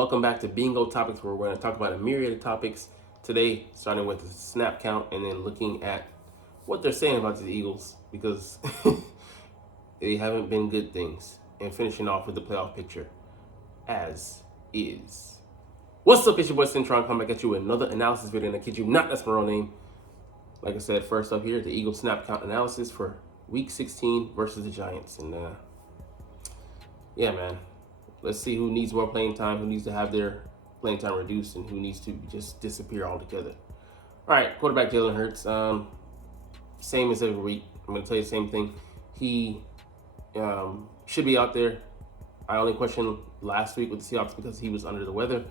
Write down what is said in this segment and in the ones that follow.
Welcome back to Bingo Topics, where we're going to talk about a myriad of topics today, starting with the snap count and then looking at what they're saying about the Eagles, because they haven't been good things, and finishing off with the playoff picture as is. What's up, it's your boy Cintron, coming back at you with another analysis video, and I kid you not, that's my real name. Like I said, first up here, the Eagles snap count analysis for Week 16 versus the Giants. And yeah, man, let's see who needs more playing time, who needs to have their playing time reduced, and who needs to just disappear altogether. All right, quarterback Jalen Hurts. Same as every week. I'm going to tell you the same thing. He should be out there. I only questioned last week with the Seahawks because he was under the weather,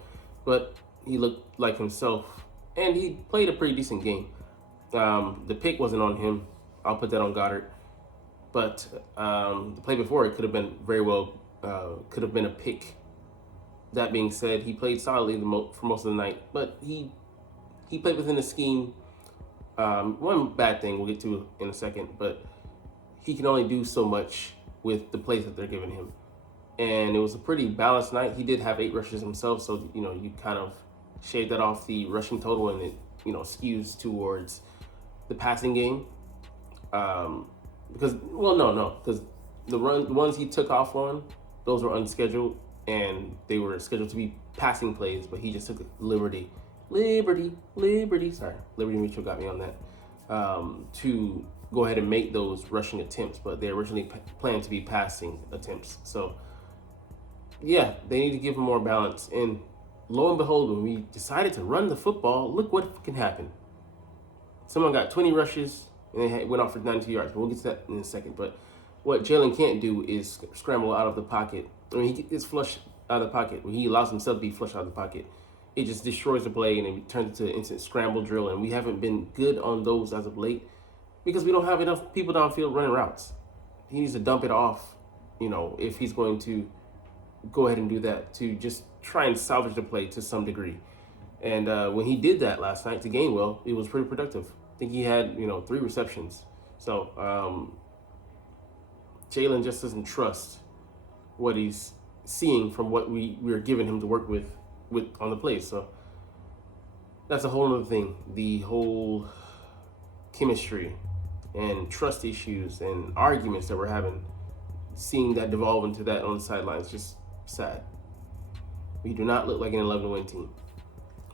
but he looked like himself, and he played a pretty decent game. The pick wasn't on him. I'll put that on Goddard. But the play before it could have been very well, could have been a pick. That being said, he played solidly for most of the night, but he played within the scheme. One bad thing we'll get to in a second, but he can only do so much with the plays that they're giving him. And it was a pretty balanced night. He did have 8 rushes himself, so you kind of shave that off the rushing total, and it skews towards the passing game. Because the ones he took off on, those were unscheduled, and they were scheduled to be passing plays, but he just took Liberty. Sorry, Liberty Mutual got me on that. To go ahead and make those rushing attempts, but they originally planned to be passing attempts. So yeah, they need to give him more balance. And lo and behold, when we decided to run the football, look what can happen. Someone got 20 rushes, and they went off for 92 yards. But we'll get to that in a second. But what Jalen can't do is scramble out of the pocket. I mean, he gets flushed out of the pocket. When he allows himself to be flushed out of the pocket, it just destroys the play, and it turns into an instant scramble drill. And we haven't been good on those as of late because we don't have enough people downfield running routes. He needs to dump it off, if he's going to go ahead and do that, to just try and salvage the play to some degree. And when he did that last night to Gainwell, it was pretty productive. I think he had, 3 receptions. So Jalen just doesn't trust what he's seeing from what we are giving him to work with on the play. So that's a whole other thing. The whole chemistry and trust issues and arguments that we're having, seeing that devolve into that on the sidelines, just sad. We do not look like an 11-win team.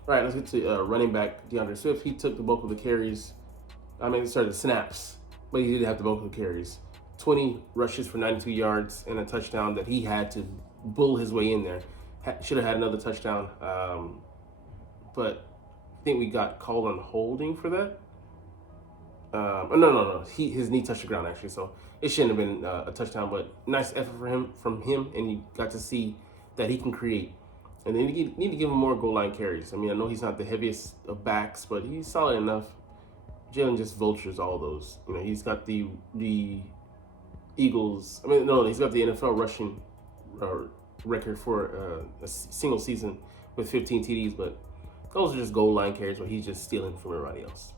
All right, let's get to running back DeAndre Swift. He took the bulk of the carries. The snaps, but he did have the bulk of the carries. 20 rushes for 92 yards and a touchdown that he had to bull his way in there. Should have had another touchdown, but I think we got called on holding for that. No. His knee touched the ground, actually, so it shouldn't have been a touchdown, but nice effort from him, and you got to see that he can create. And then you need to give him more goal line carries. I mean, I know he's not the heaviest of backs, but he's solid enough. Jalen just vultures all those. He's got the Eagles. He's got the NFL rushing record for a single season with 15 TDs, but those are just goal line carries where he's just stealing from everybody else.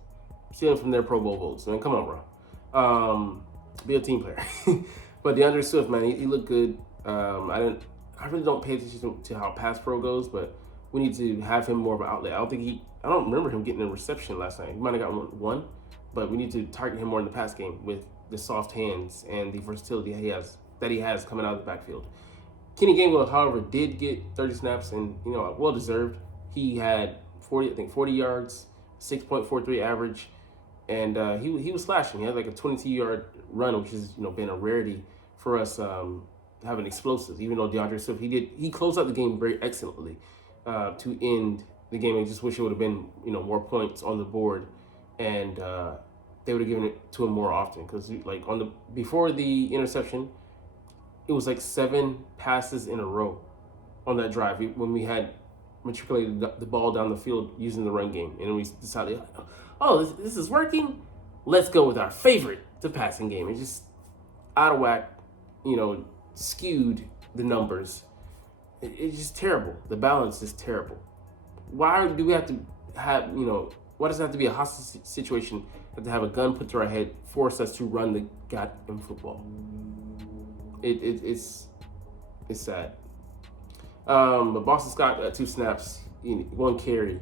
Stealing from their Pro Bowl votes. I mean, come on, bro. Be a team player. But DeAndre Swift, man, he looked good. I really don't pay attention to how pass pro goes, but we need to have him more of an outlet. I don't remember him getting a reception last night. He might have got one, but we need to target him more in the pass game with the soft hands and the versatility that he has coming out of the backfield. Kenny Gainwell, however, did get 30 snaps and, well deserved. He had 40 yards, 6.43 average, and he was slashing. He had like a 22-yard run, which has been a rarity for us. Having explosives, even though DeAndre Swift, he closed out the game very excellently to end the game. I just wish it would have been more points on the board, and they would have given it to him more often, because before the interception, it was like 7 passes in a row on that drive when we had matriculated the ball down the field using the run game, and we decided, oh, this is working. Let's go with our favorite, the passing game. It's just out of whack, skewed the numbers. It's just terrible. The balance is terrible. Why do we have to have, why does it have to be a hostage situation? Have to have a gun put to our head, force us to run the goddamn football. It's sad. But Boston Scott got 2 snaps, 1 carry.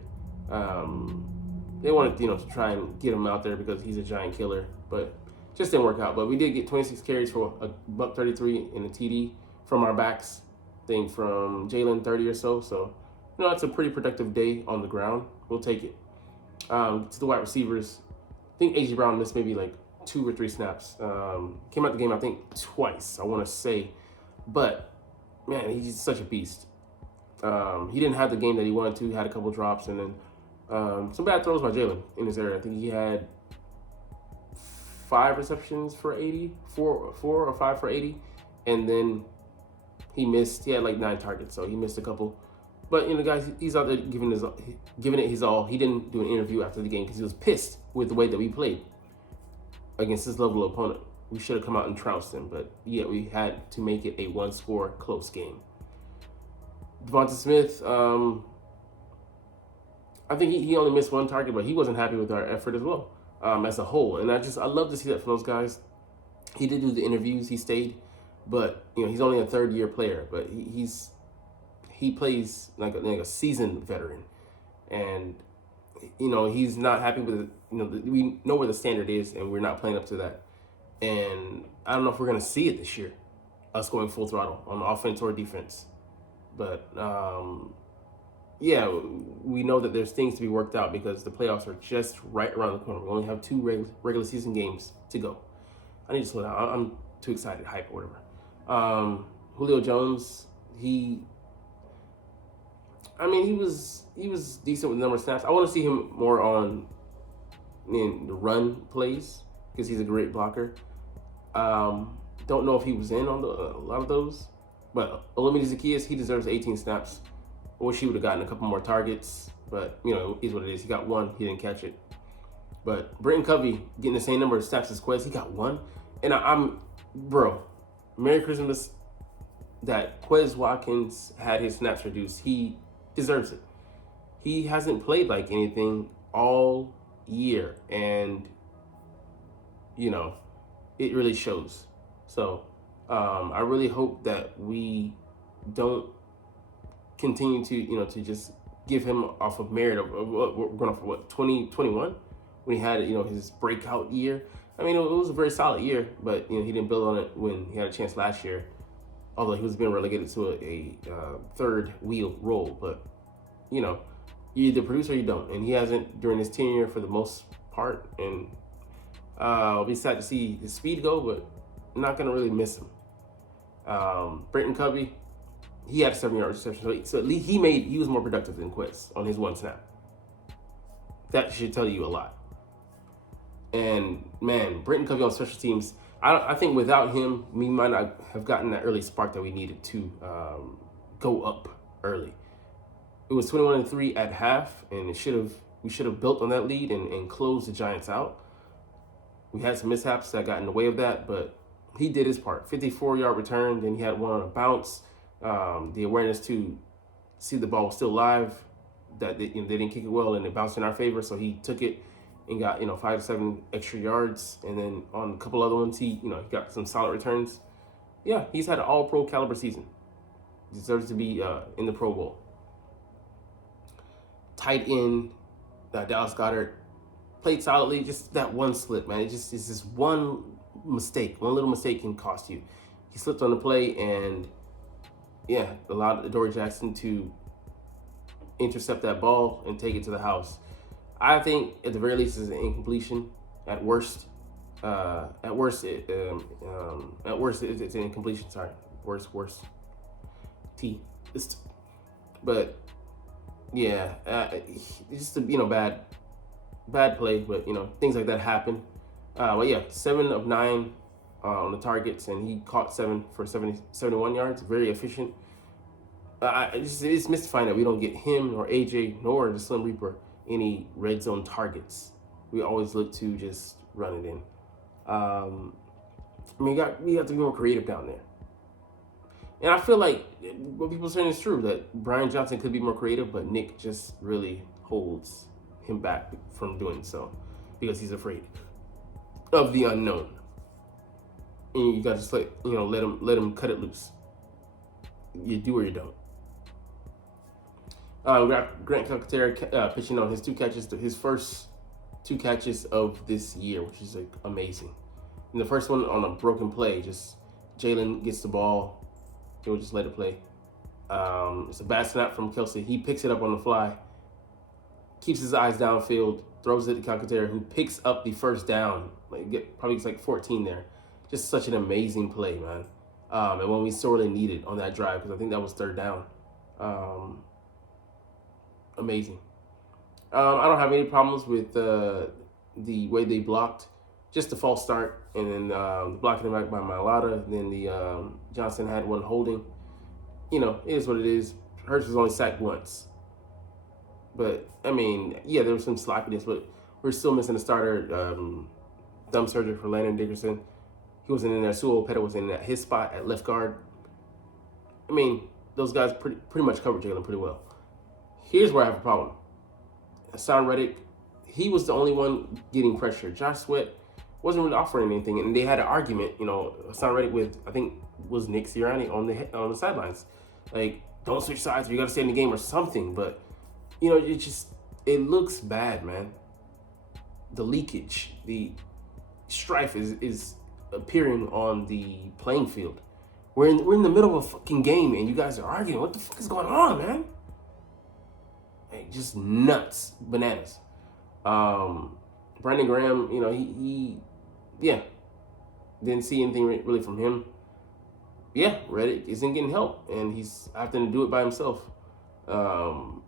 They wanted, to try and get him out there because he's a giant killer, but just didn't work out. But we did get 26 carries for a $133 in a TD from our backs. Thing from Jalen 30 or so. So, it's a pretty productive day on the ground. We'll take it. To the wide receivers, I think A.J. Brown missed maybe like 2 or 3 snaps. Came out the game, I think, twice, I want to say. But, man, he's such a beast. He didn't have the game that he wanted to. He had a couple drops, and then some bad throws by Jalen in his area. I think he had 5 receptions for 80, 4 or 5 for 80, and then he missed. He had like 9 targets, so he missed a couple. But guys, he's out there giving it his all. He didn't do an interview after the game because he was pissed with the way that we played against this level of opponent. We should have come out and trounced him, but yet we had to make it a 1-score close game. Devonta Smith, I think he only missed 1 target, but he wasn't happy with our effort as well as a whole. And I love to see that from those guys. He did do the interviews. He stayed, but he's only a 3rd-year player, but he plays like a seasoned veteran, and he's not happy with we know where the standard is, and we're not playing up to that. And I don't know if we're gonna see it this year, us going full throttle on offense or defense. But yeah, we know that there's things to be worked out because the playoffs are just right around the corner. We only have 2 regular season games to go. I need to slow down. I'm too excited, hype, or whatever. Julio Jones, he was decent with the number of snaps. I want to see him more in the run plays because he's a great blocker. Don't know if he was in on a lot of those, but Olamide Zaccheaus, he deserves 18 snaps. I wish he would have gotten a couple more targets, but it is what it is. He got 1, he didn't catch it. But Britton Covey getting the same number of snaps as Quez, he got 1. And bro, Merry Christmas that Quez Watkins had his snaps reduced. He deserves it. He hasn't played like anything all year, and it really shows. So I really hope that we don't continue to just give him off of merit of we're going off of 2021 when he had his breakout year. It was a very solid year, but he didn't build on it when he had a chance last year, although he was being relegated to a 3rd wheel role. But you either produce or you don't, and he hasn't during his tenure for the most part. And I'll be sad to see his speed go, but I'm not gonna really miss him. Britton Covey, he had a 7-yard reception, so at least he was more productive than Quez on his 1 snap. That should tell you a lot. And man, Britton Covey on special teams, I think without him, we might not have gotten that early spark that we needed to go up early. It was 21-3 at half, and we should have built on that lead and closed the Giants out. We had some mishaps that got in the way of that, but he did his part. 54-yard return, then he had 1 on a bounce. The awareness to see the ball was still live, that they didn't kick it well, and it bounced in our favor, so he took it and got 5 to 7 extra yards. And then on a couple other ones, he got some solid returns. Yeah, he's had an all-pro caliber season. He deserves to be in the Pro Bowl. Tight end, Dallas Goedert played solidly. Just that 1 slip, man. It's just one mistake. One little mistake can cost you. He slipped on the play and allowed Dory Jackson to intercept that ball and take it to the house. I think at the very least it's an incompletion. At worst, it's an incompletion. Sorry, worst. But yeah, it's just a bad play. But things like that happen. But yeah, 7 of 9 on the targets, and he caught 7 for 71 yards. Very efficient. It's mystifying that we don't get him or AJ nor the Slim Reaper any red zone targets. We always look to just run it in. We have to be more creative down there. And I feel like what people are saying is true, that Brian Johnson could be more creative, but Nick just really holds him back from doing so because he's afraid of the unknown. And you got to just let him cut it loose. You do or you don't. We got Grant Calcaterra pitching on his his first 2 catches of this year, which is like amazing. And the first one on a broken play, just Jalen gets the ball, he'll just let it play. It's a bad snap from Kelsey. He picks it up on the fly, keeps his eyes downfield, throws it to Calcaterra, who picks up the first down. Probably gets like 14 there. Just such an amazing play, man. And when we sorely needed on that drive, because I think that was third down. Amazing. I don't have any problems with the way they blocked. Just the false start, and then blocking it back by Mailata. Then the Johnson had one holding. You know, it is what it is. Hurts was only sacked once. But, I mean, yeah, there was some sloppiness, but we're still missing a starter. Thumb surgery for Landon Dickerson. He wasn't in there. Sewell Pettit was in at his spot at left guard. I mean, those guys pretty much covered Jalen pretty well. Here's where I have a problem. Hassan Reddick, he was the only one getting pressure. Josh Sweat wasn't really offering anything, and they had an argument. You know, Hassan Reddick with, I think, was Nick Sirianni on the sidelines, like, don't switch sides, you got to stay in the game or something. But you know, it looks bad, man. The leakage, the strife is appearing on the playing field. We're in the middle of a fucking game, and you guys are arguing. What the fuck is going on, man? Like, just nuts, bananas. Brandon Graham, you know, he didn't see anything really from him. Yeah, Reddick isn't getting help, and he's having to do it by himself. And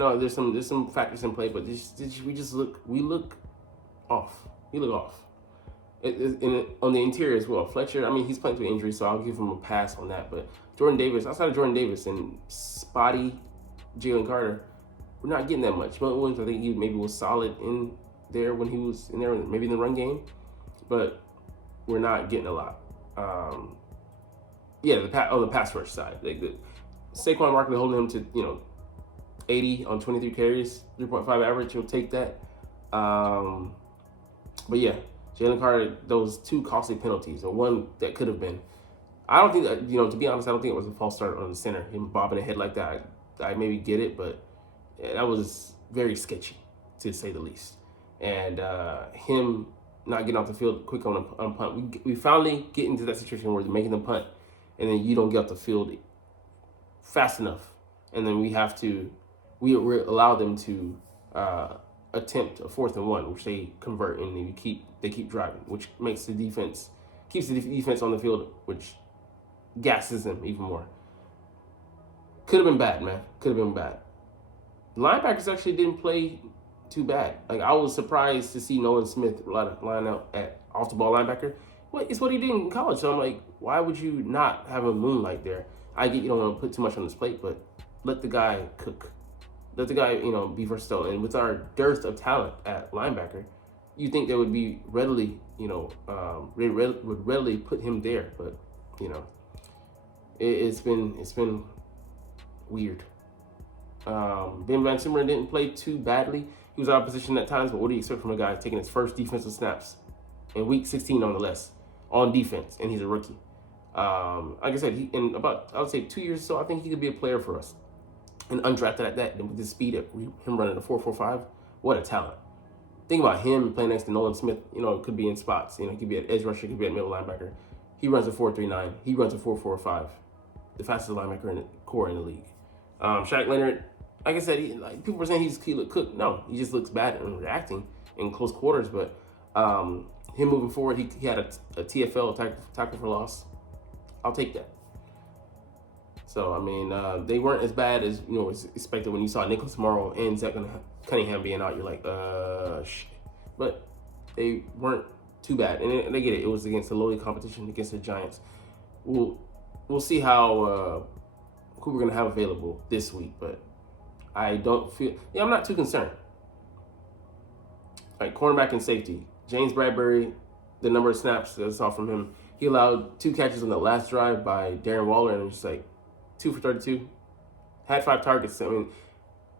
there's some factors in play, but we look off. We look off. On the interior as well. Fletcher, I mean, he's playing through injury, so I'll give him a pass on that. But Jordan Davis, outside of Jordan Davis and spotty Jalen Carter, we're not getting that much. But Williams, I think he maybe was solid in there when he was in there, maybe in the run game, but we're not getting a lot. On the pass rush side, like Saquon Barkley holding him to 80 on 23 carries, 3.5 average. He'll take that. But yeah, Jalen Carter, those 2 costly penalties, or one that could have been. I don't think that, to be honest, I don't think it was a false start on the center. Him bobbing the head like that, I maybe get it, but that was very sketchy, to say the least. And him not getting off the field quick on a punt. We finally get into that situation where they're making the punt, and then you don't get off the field fast enough. And then we allow them to attempt a 4th and 1, which they convert, and they keep driving, which keeps the defense on the field, which gasses them even more. Could have been bad, man. Could have been bad. The linebackers actually didn't play too bad. Like, I was surprised to see Nolan Smith line up at off the ball linebacker. It's what he did in college. So I'm like, why would you not have a moonlight there? I get you don't want to put too much on his plate, but let the guy cook. Let the guy, be versatile. And with our dearth of talent at linebacker, you think they would be readily, would readily put him there. But, it's been weird. Ben Van Summer didn't play too badly. He was out of position at times, but what do you expect from a guy taking his first defensive snaps in week 16 nonetheless on defense, and he's a rookie? Like I said, in about, I would say 2 years or so, I think he could be a player for us. And undrafted at that, and with his speed, him running a 4.45, what a talent. Think about him playing next to Nolan Smith. It could be in spots. He could be at edge rusher, could be at middle linebacker. He runs a 4.39. He runs a 4.45. The fastest linebacker in the core in the league. Shaq Leonard, like I said, people were saying he looked cooked. No, he just looks bad in reacting in close quarters. But him moving forward, he had a TFL, tackle for loss. I'll take that. So, I mean, they weren't as bad as, was expected when you saw Nicholas Morrow and Zach Cunningham being out. You're like, shit. But they weren't too bad. And they get it. It was against the lowly competition, against the Giants. We'll see how who we're going to have available this week. But I don't feel... I'm not too concerned. All right, cornerback and safety. James Bradbury, the number of snaps that I saw from him, he allowed 2 catches on the last drive by Darren Waller, and it was just like, 2 for 32, had 5 targets. I mean,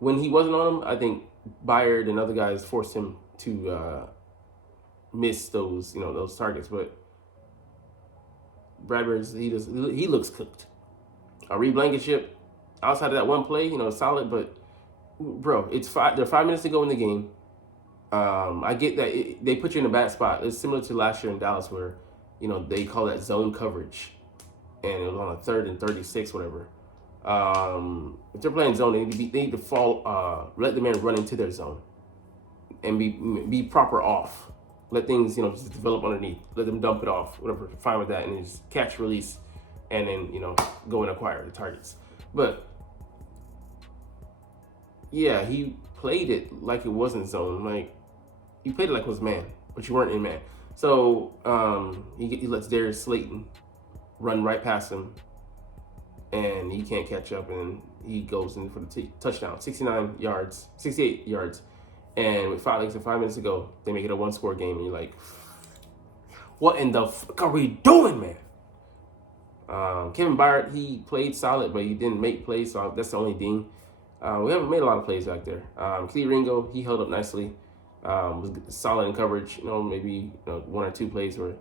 when he wasn't on them, I think Byard and other guys forced him to miss those targets. But Bradbury, he looks cooked. Reed Blankenship, outside of that one play, solid, but bro, it's five. There are 5 minutes to go in the game. I get that they put you in a bad spot. It's similar to last year in Dallas, where they call that zone coverage, and it was on a 3rd and 36, whatever. If they're playing zone, they need to fall, let the man run into their zone, and be proper off. Let things just develop underneath. Let them dump it off, whatever. Fine with that, and then just catch, release, and then go and acquire the targets. But yeah, he played it like it wasn't zone. Like he played it like it was man, but you weren't in man. So he lets Darius Slayton run right past him, and he can't catch up, and he goes in for the touchdown, 68 yards. And with 5 minutes to go, they make it a 1-score game, and you're like, what in the fuck are we doing, man? Kevin Byard, he played solid, but he didn't make plays, so that's the only ding. We haven't made a lot of plays back there. Kelee Ringo, he held up nicely. Was solid in coverage. Maybe 1 or 2 plays where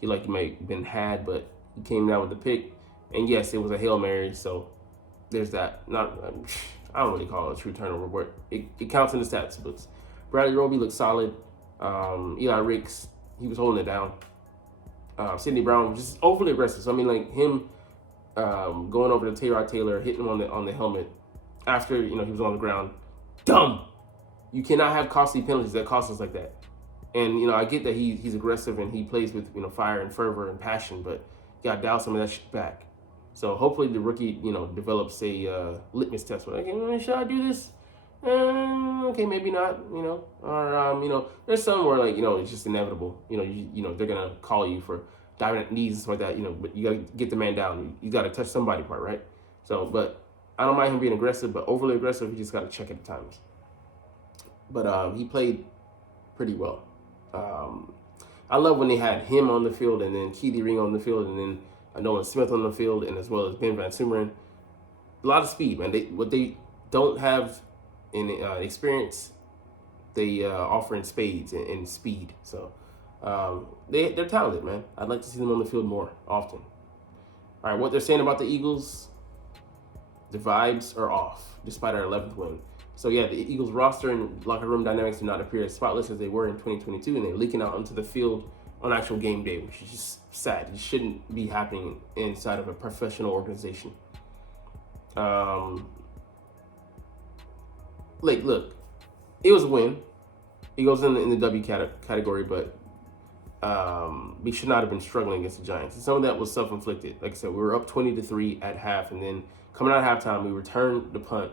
he might have been had, but he came down with the pick. And yes, it was a Hail Mary, so there's that. I don't really call it a true turnover, but it counts in the stats books. Bradley Roby looked solid. Eli Ricks, he was holding it down. Sidney Brown was just overly aggressive. So him going over to Tyrod Taylor, hitting him on the helmet after he was on the ground. Dumb. You cannot have costly penalties that cost us like that. And I get that he's aggressive and he plays with fire and fervor and passion, but you gotta dial some of that shit back. So hopefully the rookie develops a litmus test. Like, should I do this? Okay, maybe not. Or there's some where it's just inevitable. They're gonna call you for diving at knees and stuff like that. But you gotta get the man down. You gotta touch somebody part, right? So, but I don't mind him being aggressive, but overly aggressive, you just gotta check at the times. But he played pretty well. I love when they had him on the field and then Keely Ring on the field and then Nolan Smith on the field and as well as Ben Van Sumeren. A lot of speed, man. What they don't have in experience, they offer in spades and speed. So they're talented, man. I'd like to see them on the field more often. All right, what they're saying about the Eagles, the vibes are off despite our 11th win. So yeah, the Eagles roster and locker room dynamics do not appear as spotless as they were in 2022, and they're leaking out onto the field on actual game day, which is just sad. It shouldn't be happening inside of a professional organization. Look, it was a win. It goes in the W category, but we should not have been struggling against the Giants. And some of that was self-inflicted. Like I said, we were up 20-3 at half, and then coming out of halftime, we returned the punt.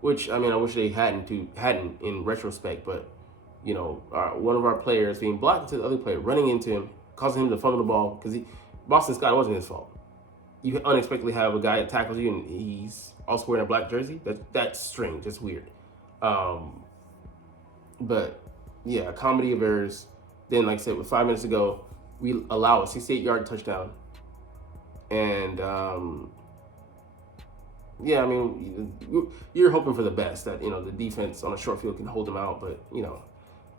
Which, I wish they hadn't in retrospect, but, one of our players being blocked to the other player, running into him, causing him to fumble the ball, because Boston Scott wasn't his fault. You unexpectedly have a guy that tackles you, and he's also wearing a black jersey. That's strange. That's weird. But, yeah, a comedy of errors. Then, like I said, with 5 minutes to go, we allow a 68-yard touchdown. And, yeah, you're hoping for the best that the defense on a short field can hold them out, but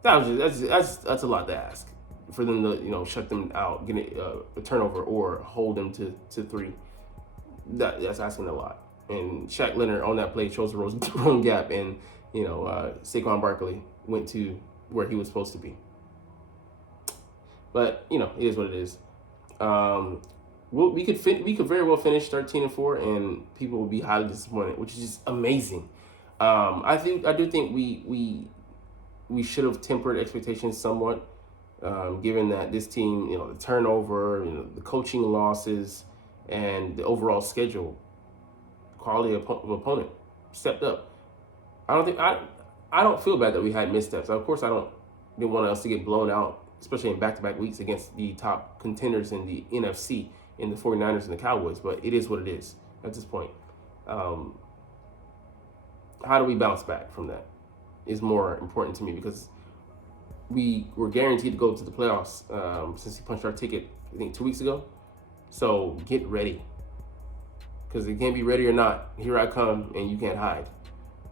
that's a lot to ask for them to shut them out, get a turnover or hold them to 3. That's asking a lot. And Shaq Leonard on that play chose the wrong gap, and Saquon Barkley went to where he was supposed to be. It is what it is. We could very well finish 13-4, and people will be highly disappointed, which is just amazing. I do think we should have tempered expectations somewhat, given that this team, the turnover, the coaching losses, and the overall schedule, quality of opponent stepped up. I don't feel bad that we had missteps. Of course, didn't want us to get blown out, especially in back-to-back weeks against the top contenders in the NFC. In the 49ers and the Cowboys, but it is what it is at this point. How do we bounce back from that is more important to me, because we were guaranteed to go to the playoffs since we punched our ticket, I think, 2 weeks ago. So get ready, because it can't be ready or not. Here I come, and you can't hide.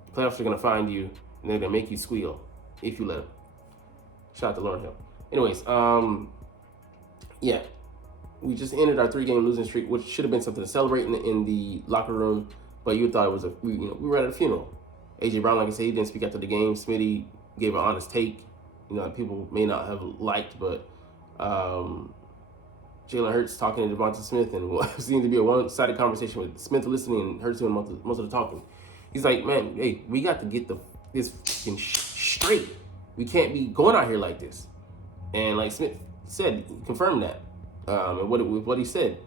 The playoffs are going to find you, and they're going to make you squeal if you let them. Shout out to Lauren Hill. Anyways, yeah. We just ended our 3-game losing streak, which should have been something to celebrate in the locker room, but you thought it was we were at a funeral, AJ Brown, like I said, he didn't speak after the game. Smitty gave an honest take, that people may not have liked, but Jalen Hurts talking to Devonta Smith, and what seemed to be a one-sided conversation with Smith listening and Hurts doing most of the talking. He's like, man, hey, we got to get this fucking straight. We can't be going out here like this. And like Smith said, he confirmed that, and what he said.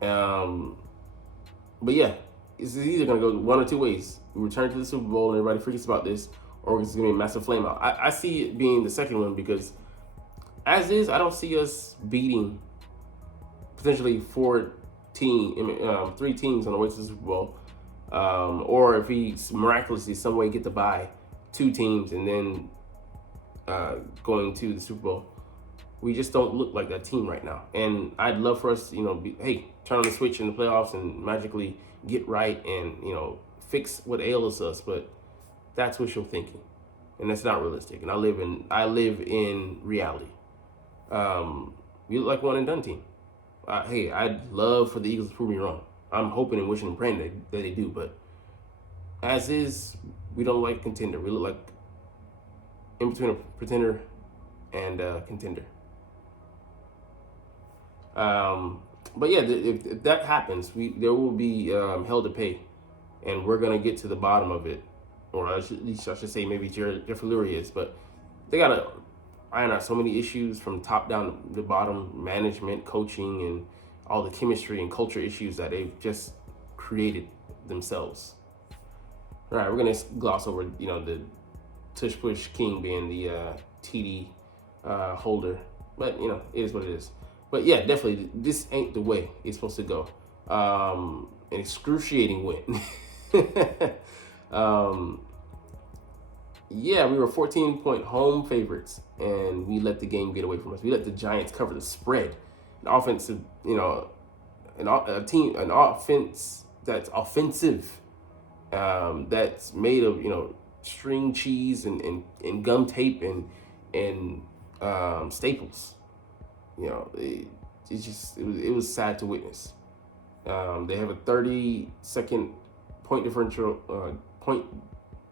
But yeah, it's either gonna go one or two ways. We return to the Super Bowl and everybody freaks about this, or it's gonna be a massive flame out. I see it being the second one because, as is, I don't see us beating potentially three teams on the way to the Super Bowl, or if we miraculously some way get to buy two teams and then going to the Super Bowl. We just don't look like that team right now. And I'd love for us, turn on the switch in the playoffs and magically get right and, fix what ails us. But that's wishful thinking. And that's not realistic. And I live in reality. We look like one and done team. Hey, I'd love for the Eagles to prove me wrong. I'm hoping and wishing and praying that they do. But as is, we don't look like a contender. We look like in between a pretender and a contender. But yeah, if that happens, there will be hell to pay, and we're gonna get to the bottom of it, or at least I should say maybe Jeff Lurie is. But they gotta iron out so many issues from top down to bottom, management, coaching, and all the chemistry and culture issues that they've just created themselves. All right, we're gonna gloss over the tush push king being the TD holder, but it is what it is. But yeah, definitely, this ain't the way it's supposed to go. An excruciating win. Yeah, we were 14-point home favorites, and we let the game get away from us. We let the Giants cover the spread. An offensive, an offense that's offensive, that's made of string cheese and gum tape and staples. It was sad to witness. They have a 30-second point differential.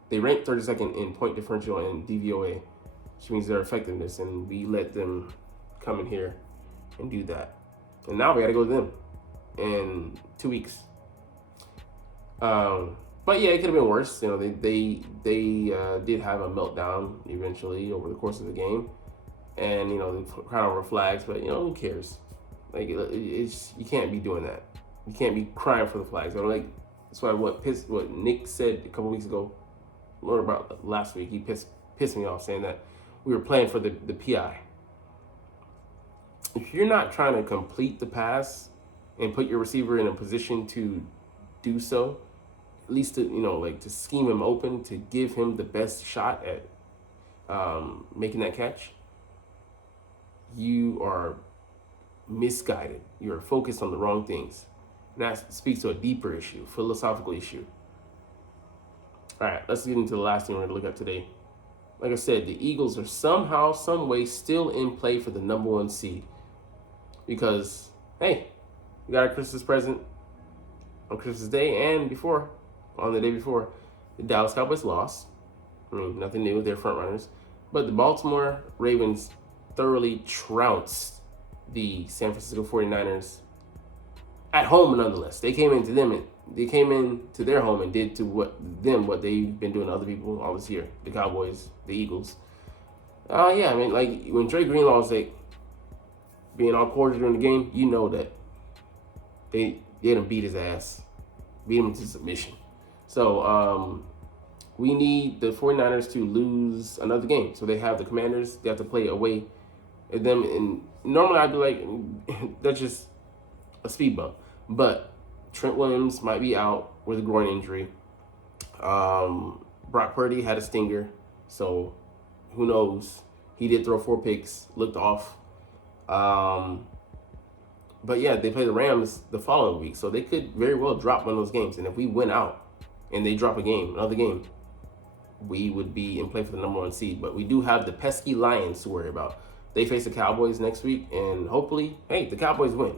They rank 32nd in point differential and DVOA, which means their effectiveness, and we let them come in here and do that. And now we got to go to them in 2 weeks. But yeah, it could have been worse. They did have a meltdown eventually over the course of the game. And, they cried over flags, but, who cares? Like, it's you can't be doing that. You can't be crying for the flags. That's why what Nick said a couple weeks ago, or about last week, he pissed me off saying that we were playing for the PI. If you're not trying to complete the pass and put your receiver in a position to do so, at least to scheme him open, to give him the best shot at making that catch, you are misguided. You're focused on the wrong things. And that speaks to a deeper issue, philosophical issue. All right, let's get into the last thing we're going to look at today. Like I said, the Eagles are somehow, some way still in play for the number 1 seed. Because, hey, we got a Christmas present on Christmas Day and on the day before. The Dallas Cowboys lost. Nothing new, they're front runners. But the Baltimore Ravens thoroughly trounced the San Francisco 49ers at home nonetheless. They came into their home and did to what they've been doing to other people all this year. The Cowboys, the Eagles. Yeah, when Dre Greenlaw's being all cordial during the game, that they done beat his ass. Beat him to submission. So we need the 49ers to lose another game. So they have the Commanders, they have to play away at them, and normally I'd be like, that's just a speed bump. But Trent Williams might be out with a groin injury. Brock Purdy had a stinger, so who knows? He did throw 4 picks, looked off. But yeah, they play the Rams the following week, so they could very well drop one of those games. And if we win out and they drop another game, we would be in play for the number 1 seed. But we do have the pesky Lions to worry about. They face the Cowboys next week, and hopefully, hey, the Cowboys win.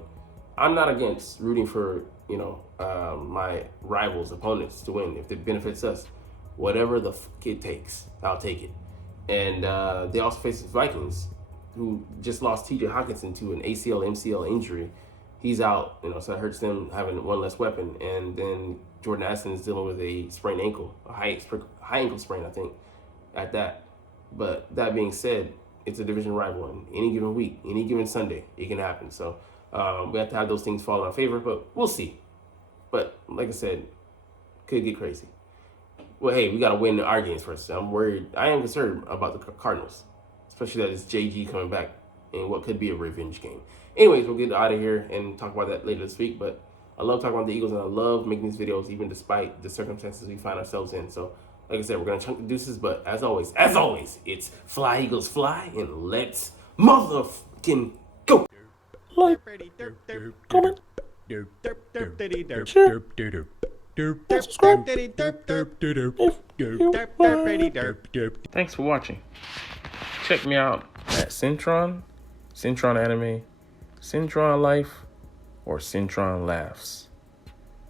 I'm not against rooting for, my rivals, opponents to win if it benefits us. whatever the it takes, I'll take it. And they also face the Vikings, who just lost T.J. Hawkinson to an ACL, MCL injury. He's out, so that hurts them having one less weapon. And then Jordan Addison is dealing with a sprained ankle, a high ankle sprain, I think, at that. But that being said, it's a division rival. And any given week, any given Sunday, it can happen. So we have to have those things fall in our favor, but we'll see. But like I said, could get crazy. Well, hey, we got to win our games first. I'm worried. I am concerned about the Cardinals, especially that it's JG coming back in what could be a revenge game. Anyways, we'll get out of here and talk about that later this week. But I love talking about the Eagles, and I love making these videos, even despite the circumstances we find ourselves in. So, like I said, we're going to chunk the deuces. But as always, it's fly, Eagles, fly, and let's motherfucking go. Like, comment, share, and subscribe. Thanks for watching. Check me out at Cintron, Cintron Anime, Cintron Life, or Cintron Laughs,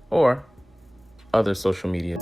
or other social media.